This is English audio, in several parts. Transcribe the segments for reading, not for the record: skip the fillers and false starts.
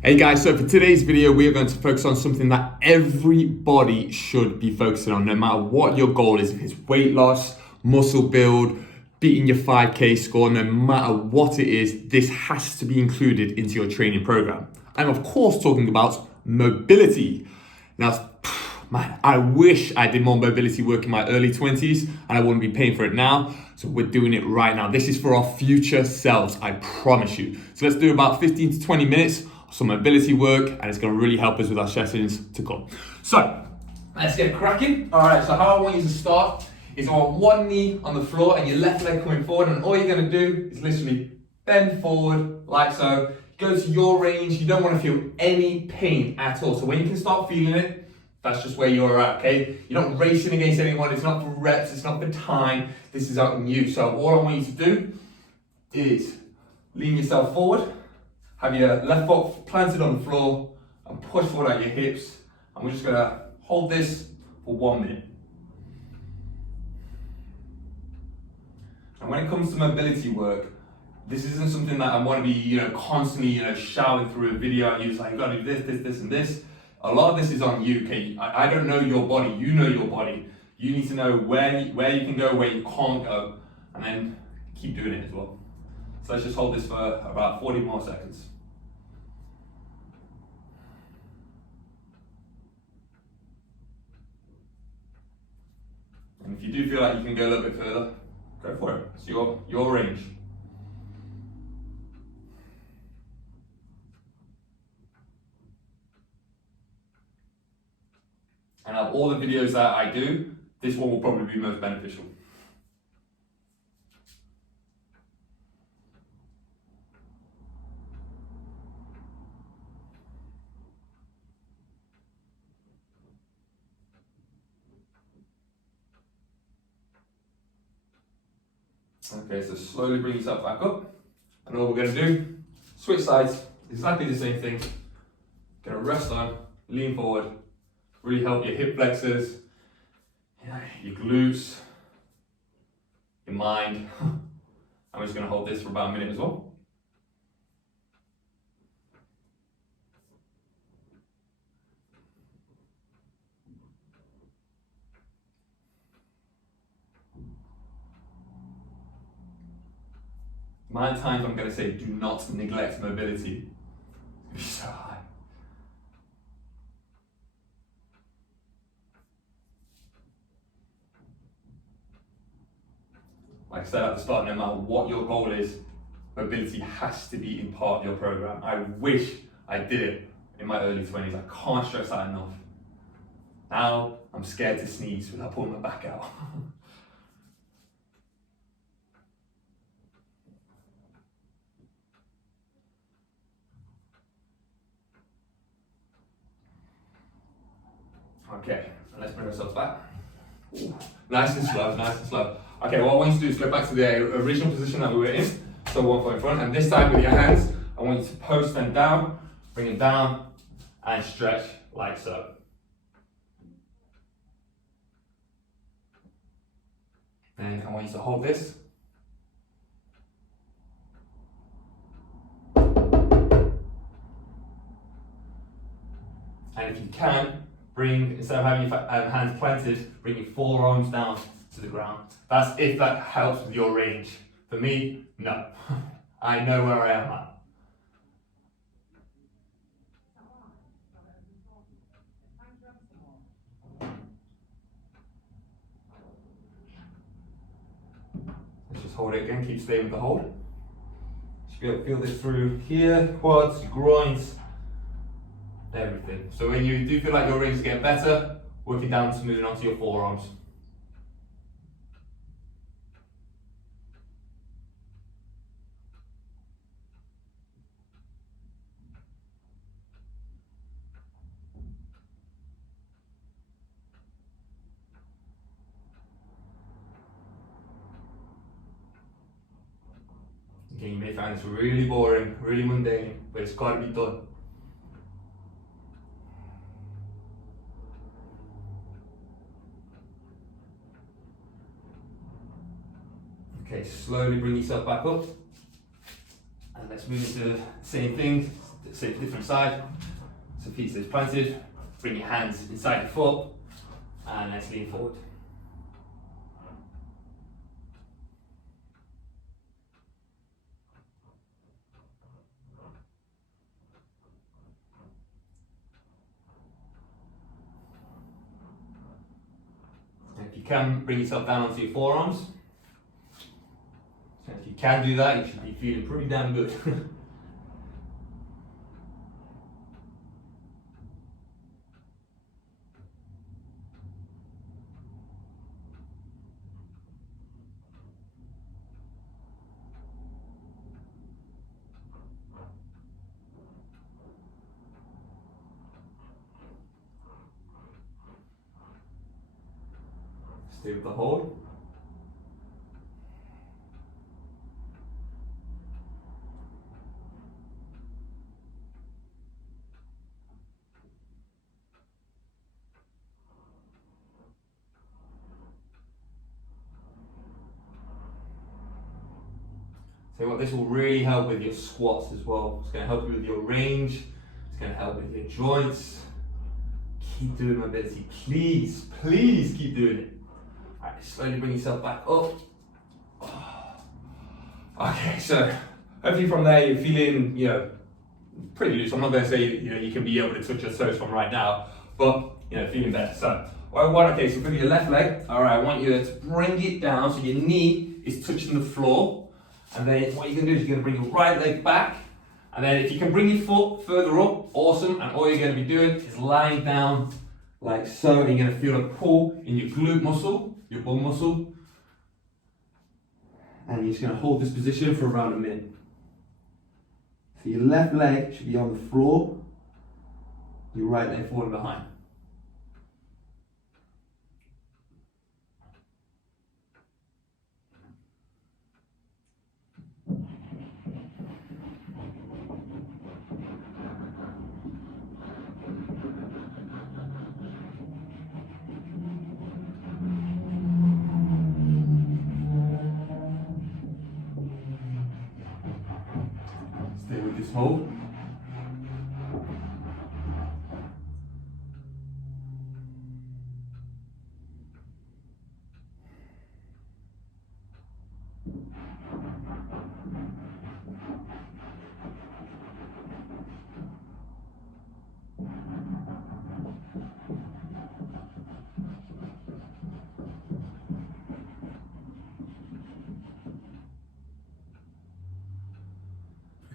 Hey guys, so for today's video, we are going to focus on something that everybody should be focusing on, no matter what your goal is. If it's weight loss, muscle build, beating your 5K score, no matter what it is, this has to be included into your training program. I'm of course talking about mobility. Now, man, I wish I did more mobility work in my early 20s and I wouldn't be paying for it now. So we're doing it right now. This is for our future selves, I promise you. So let's do about 15 to 20 minutes of some mobility work, and it's gonna really help us with our sessions to come. So let's get cracking. All right, so how I want you to start is on one knee on the floor and your left leg coming forward, and all you're gonna do is literally bend forward like so. Go to your range. You don't wanna feel any pain at all. So when you can start feeling it, that's just where you're at, okay? You're not racing against anyone. It's not for reps. It's not for time. This is on you. So all I want you to do is lean yourself forward, have your left foot planted on the floor, and push forward at your hips. And we're just gonna hold this for 1 minute. And when it comes to mobility work, this isn't something that I want to be, constantly, shouting through a video at you. It's like, you gotta do this, and this. A lot of this is on you, okay? I don't know your body, you know your body. You need to know where you can go, where you can't go, and then keep doing it as well. So let's just hold this for about 40 more seconds. And if you do feel like you can go a little bit further, go for it. It's your range. And of all the videos that I do, this one will probably be most beneficial. Okay, so slowly bring yourself back up. And all we're gonna do, switch sides, exactly the same thing. Gonna rest on, lean forward, really help your hip flexors, your glutes, your mind. I'm just gonna hold this for about a minute as well. The amount of times I'm gonna say, do not neglect mobility. It's so high. Like I said at the start, no matter what your goal is, mobility has to be in part of your program. I wish I did it in my early 20s. I can't stress that enough. Now I'm scared to sneeze without pulling my back out. Okay, let's bring ourselves back. Ooh. Nice and slow, nice and slow. Okay, what I want you to do is go back to the original position that we were in. So 1 foot in front, and this time with your hands, I want you to post them down, bring them down, and stretch like so. And I want you to hold this. And if you can, instead of having your hands planted, bring your forearms down to the ground. That's if that helps with your range. For me, no. I know where I am at. Let's just hold it again, keep staying with the hold. Should be able to feel this through here, quads, groins, everything. So when you do feel like your range is getting better, work it down to moving onto your forearms. Okay, you may find this really boring, really mundane, but it's got to be done. Okay, slowly bring yourself back up. And let's move into the same thing, say different side. So feet stays planted. Bring your hands inside the foot, and let's lean forward. And if you can, bring yourself down onto your forearms. So if you can do that, you should be feeling pretty damn good. Stay with the hold. So what, this will really help with your squats as well. It's going to help you with your range. It's going to help with your joints. Keep doing mobility, please, please keep doing it. All right, slowly bring yourself back up. Okay, so hopefully from there you're feeling, pretty loose. I'm not going to say, you can be able to touch your toes from right now, but, feeling better. So, okay, so for your left leg, all right, I want you to bring it down so your knee is touching the floor. And then what you're going to do is you're going to bring your right leg back. And then if you can bring your foot further up, awesome. And all you're going to be doing is lying down like so. And you're going to feel a pull in your glute muscle, your bum muscle. And you're just going to hold this position for around a minute. So your left leg should be on the floor. Your right leg falling behind. Stay with this hold.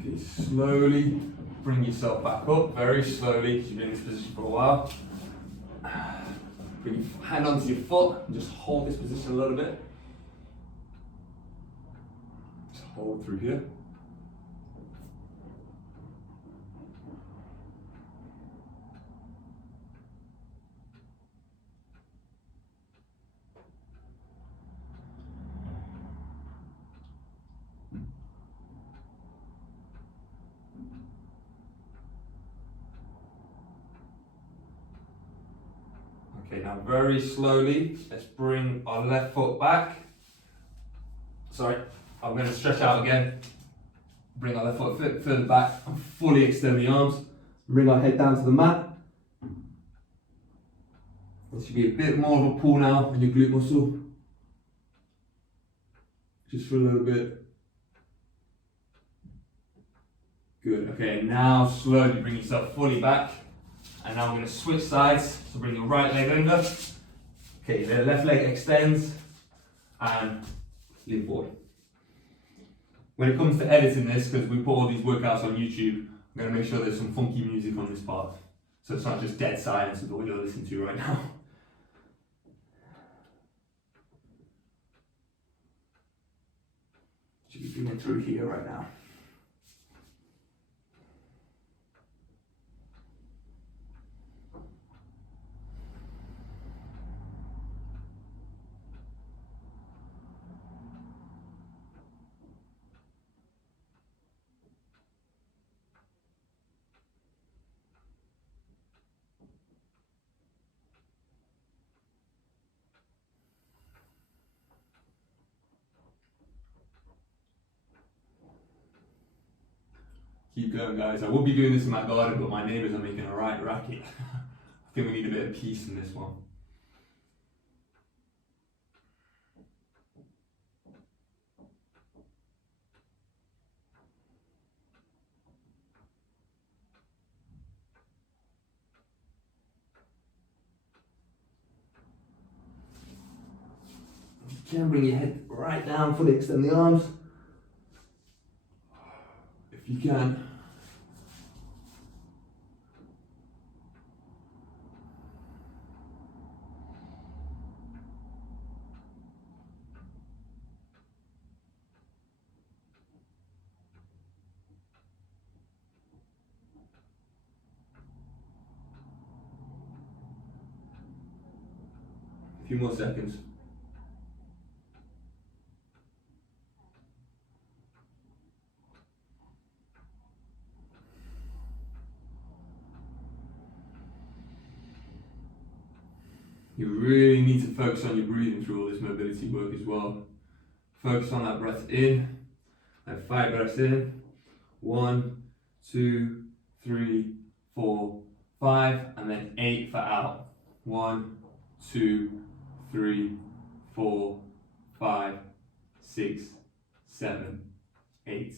Okay, slowly bring yourself back up, very slowly. You've been in this position for a while. Bring your hand onto your foot and just hold this position a little bit. Just hold through here. Okay, now very slowly, let's bring our left foot back. Sorry, I'm going to stretch out again. Bring our left foot further back and fully extend the arms. Bring our head down to the mat. There should be a bit more of a pull now in your glute muscle. Just for a little bit. Good, okay, now slowly bring yourself fully back. And now we're going to switch sides. So bring your right leg under. Okay, the left leg extends and lean forward. When it comes to editing this, because we put all these workouts on YouTube, I'm going to make sure there's some funky music on this part. So it's not just dead silence with what you're listening to right now. Should be feeling through here right now. Keep going, guys. I will be doing this in my garden, but my neighbours are making a right racket. I think we need a bit of peace in this one. You can bring your head right down, fully extend the arms. If you can. A few more seconds. You really need to focus on your breathing through all this mobility work as well. Focus on that breath in, and 5 breaths in. 1, 2, 3, 4, 5, and then 8 for out. 1, 2, 3, 4, 5, 6, 7, 8.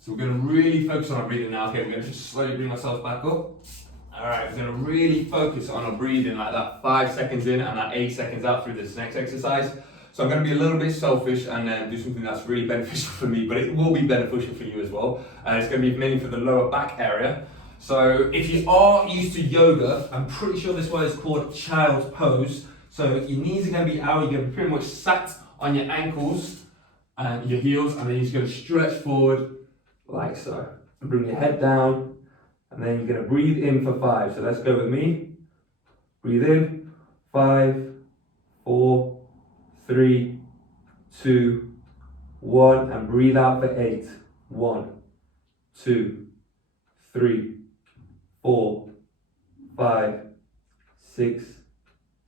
So we're going to really focus on our breathing now. Okay, we're going to just slowly bring ourselves back up. Alright, we're going to really focus on our breathing like that 5 seconds in and that 8 seconds out through this next exercise. So I'm going to be a little bit selfish and do something that's really beneficial for me, but it will be beneficial for you as well. And it's going to be mainly for the lower back area. So if you are used to yoga, I'm pretty sure this one is called child's pose. So your knees are going to be out, you're going to be pretty much sat on your ankles and your heels, and then you're just going to stretch forward like so. And bring your head down. And then you're going to breathe in for 5. So let's go with me. Breathe in. 5, 4, 3, 2, 1. And breathe out for 8. 1, 2, 3, 4, 5, 6,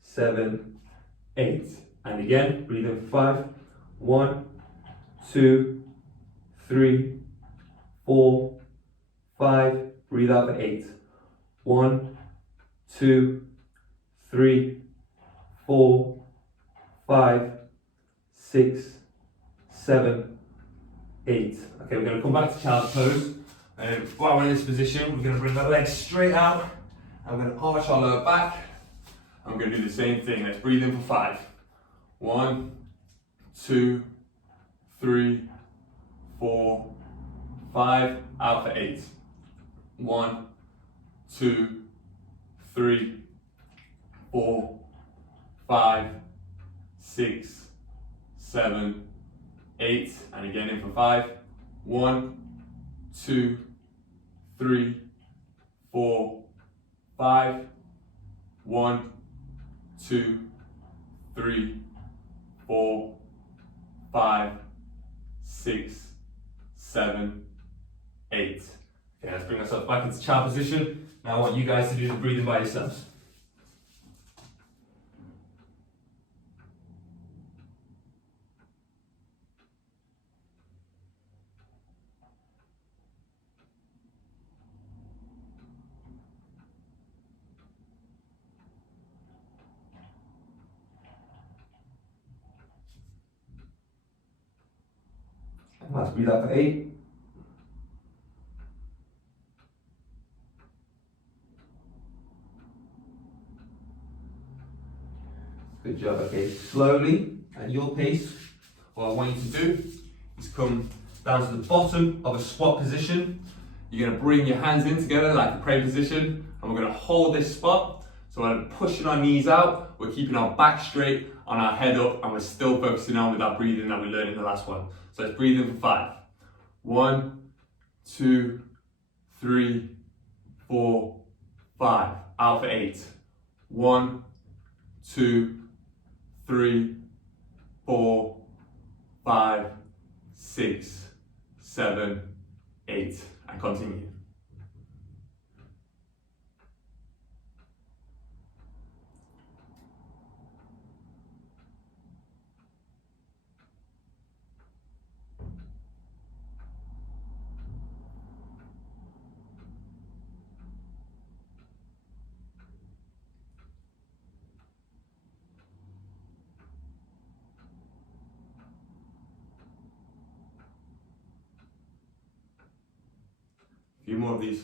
7, 8. And again, breathe in for 5. 1, 2, 3, 4, 5. Breathe out for 8. 1, 2, 3, 4, 5, 6, 7, 8. Okay, we're going to come back to child's pose. And while we're in this position, we're going to bring our legs straight out. And we're going to arch our lower back. And we're going to do the same thing. Let's breathe in for 5. 1, 2, 3, 4, 5. Out for 8. 1, 2, 3, 4, 5, 6, 7, 8. And again in for 5. 1, 2, 3, 4, 5. 1, 2, 3, 4, 5, 6, 7, 8. Okay, let's bring ourselves back into child position. Now I want you guys to do the breathing by yourselves. Let's breathe out for 8. Good job. Okay, slowly at your pace, what I want you to do is come down to the bottom of a squat position. You're going to bring your hands in together like a prayer position, and we're going to hold this spot. So we're pushing our knees out, we're keeping our back straight on our head up, and we're still focusing on with that breathing that we learned in the last one. So let's breathe in for 5. 1, 2, 3, 4, 5. Out for 8. 1, 2, 3, 4, 5, 6, 7, 8. And continue. A few more of these.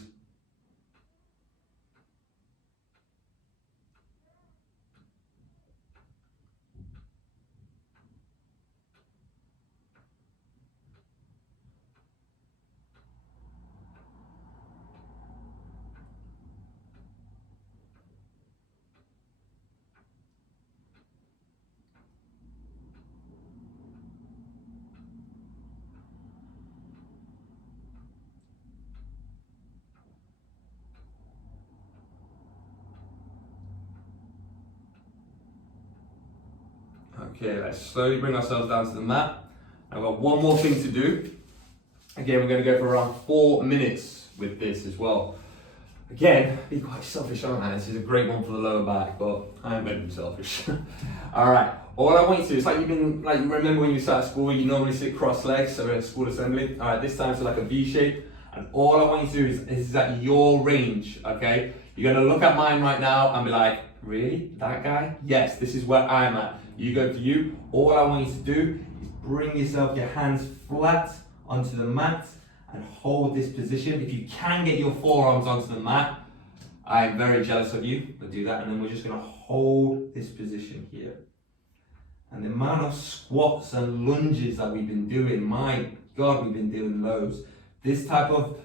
Okay, let's slowly bring ourselves down to the mat. I've got one more thing to do. Again, we're going to go for around 4 minutes with this as well. Again, be quite selfish on that. This is a great one for the lower back, but I am going to be selfish. All right. All I want you to do is like you remember when you start at school, you normally sit cross legs, so at school assembly. All right, this time it's like a V shape. And all I want you to do is at your range, okay? You're going to look at mine right now and be like, really? That guy? Yes, this is where I'm at. You go for you. All I want you to do is bring yourself, your hands flat onto the mat and hold this position. If you can get your forearms onto the mat, I am very jealous of you, but do that. And then we're just going to hold this position here. And the amount of squats and lunges that we've been doing, my God, we've been doing loads. This type of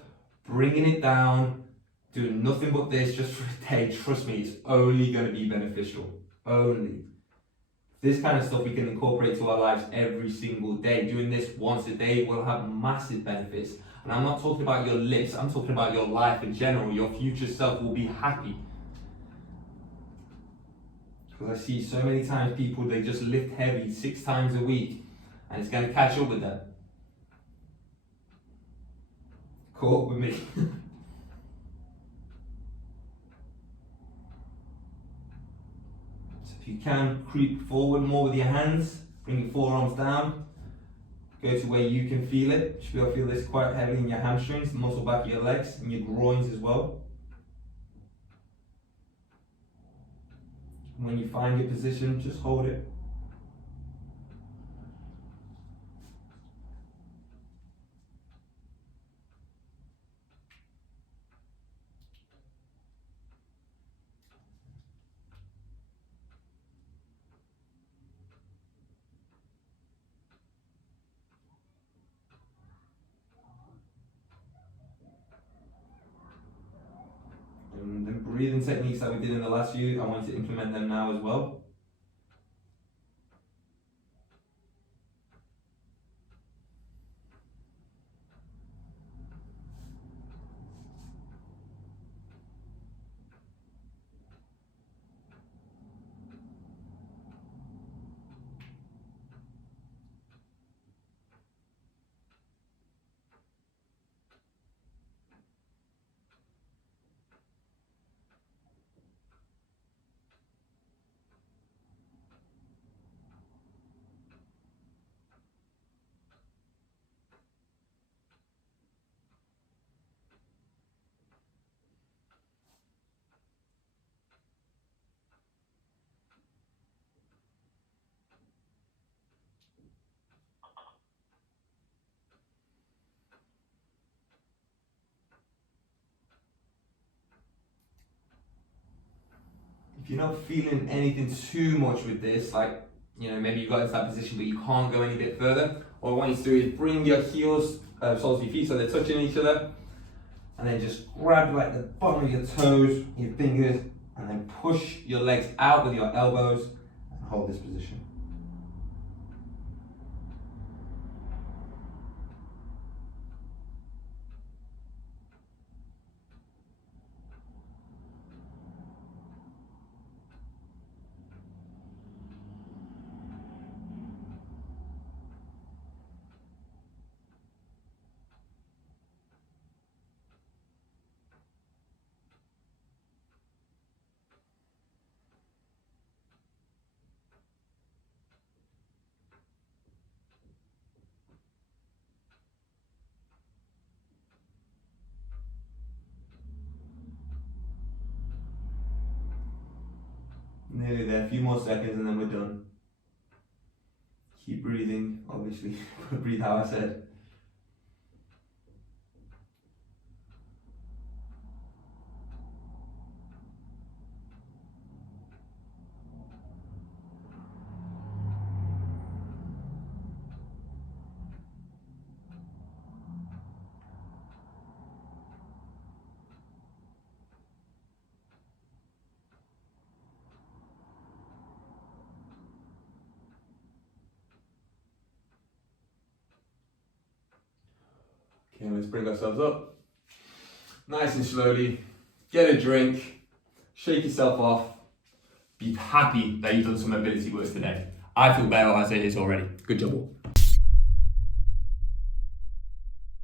bringing it down, doing nothing but this just for a day, trust me, it's only going to be beneficial. Only. This kind of stuff we can incorporate to our lives every single day. Doing this once a day will have massive benefits. And I'm not talking about your lips, I'm talking about your life in general. Your future self will be happy. Because I see so many times people, they just lift heavy 6 times a week and it's going to catch up with them. Caught up with me. So if you can, creep forward more with your hands, bring your forearms down, go to where you can feel it. You should be able to feel this quite heavily in your hamstrings, the muscle back of your legs, and your groins as well. When you find your position, just hold it. And the breathing techniques that we did in the last few, I want you to implement them now as well. If you're not feeling anything too much with this, like, maybe you got into that position but you can't go any bit further, what I want you to do is bring your heels, soles of your feet so they're touching each other, and then just grab like the bottom of your toes, your fingers, and then push your legs out with your elbows and hold this position. Nearly there, a few more seconds and then we're done. Keep breathing, obviously. Breathe how I said. Okay, let's bring ourselves up. Nice and slowly. Get a drink. Shake yourself off. Be happy that you've done some ability work today. I feel better as it is already. Good job all.